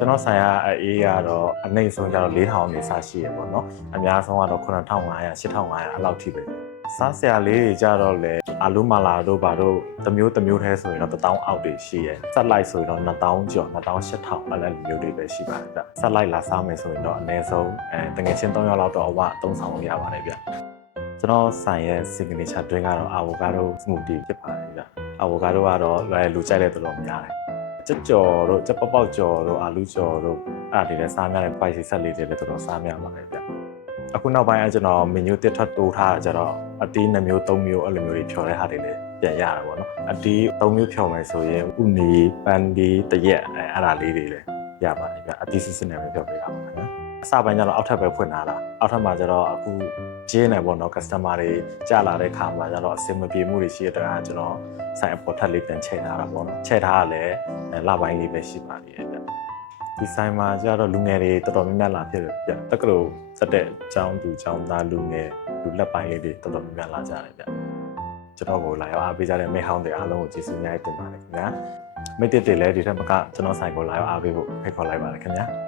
ကျွန်တော်ဆိုင်ရာအေးရတော့အနှိမ့်ဆုံးကျတော့4000နေစားရှိရပေါ့နော်အများဆုံးကတော့9500 8500အဲ့လောက်ထိပဲစားစရာလေးတွေကြတော့လေအာလူမာလာတို့ဘာတို့တစ်မျိုးထဲဆိုရင်တော့1000အောက်တွေရှိရယ်ဆက်လိုက်ဆိုရင်တော့2000ကျော်2000 8000အဲ့လိုမျိုးတွေပဲရှိပါတယ်ဗျဆက်လိုက်လာစားမယ်ဆိုရင်တော့အနည်းဆုံးတငယ်ချင်း3ယောက်လောက်တော့အဝ3ဆောင်လို့ရပါတယ်ဗျကျွန်တော်ဆိုင်ရဲ့ signature drink ကတော့ avocado smoothie ဖြစ်ပါတယ်ဗျ avocado ကတော့လူကြိုက်တဲ့တော်တော်များတယ်ကြက်ကြော်တို့ကြက်ပေါက်ကြော်တို့အာလူကြော်တို့အဲ့ဒါတွေလည်းစားများတဲ့ spicy ဆက်လေးတွေလည်းတော်တော်စားများပါတယ်ဗျအခုနောက်ပိုင်းကျွန်တော် menu တစ်ထပ်တိုးထားကြတော့အတီး2မျိုး3မျိုးအဲ့လိုမျိုးတွေဖြော်တဲ့ဟာတွေလည်းပြန်ရတာပေါ့နော်အတီး3မျိုးဖြော်မယ်ဆိုရင်ဥနီပန်ဒီတရက်အဲ့ဒါလေးတွေလည်းရပါတယ်ဗျအတီးစစ်စစ်နဲ့ပဲဖြော်ပေးတာပါခင်ဗျအစပိုင်းကျတော့အောက်ထပ်ပဲဖွင့်လာတာအောက်ထပ်မှာကျတော့အခုကျင်းနေပေါ့နော် customer တွေကြာလာတဲ့ခါမှာကျတော့အဆင်မပြေမှုတွေရှိတဲ့အတွက်ကျွန်တော်ဆိုင်အပေါ်ထပ်လေးပြန်ချဲ့ထားတာပေါ့နော်ချဲ့ထားရလဲလပိုင်းလေးပဲရှိပါသေးတယ်ဗျဒီဆိုင်မှာကျတော့လူငယ်တွေတော်တော်များများလာဖြစ်တယ်ဗျတက္ကသိုလ်စက်တဲ့အကြောင်းသူအကြောင်းသားလူငယ်လူလက်ပိုင်းလေးတွေတော်တော်များများလာကြတယ်ဗျကျွန်တော်ကိုလာရောက်အားပေးကြတဲ့မိဟောင်းတွေအားလုံးကိုကျေးဇူးများတင်ပါတယ်ခင်ဗျာမိတ်တစ်တွေလည်းဒီထက်မကကျွန်တော်ဆိုင်ကိုလာရောက်အားပေးဖို့ဖိတ်ခေါ်လိုက်ပါတယ်ခင်ဗျာ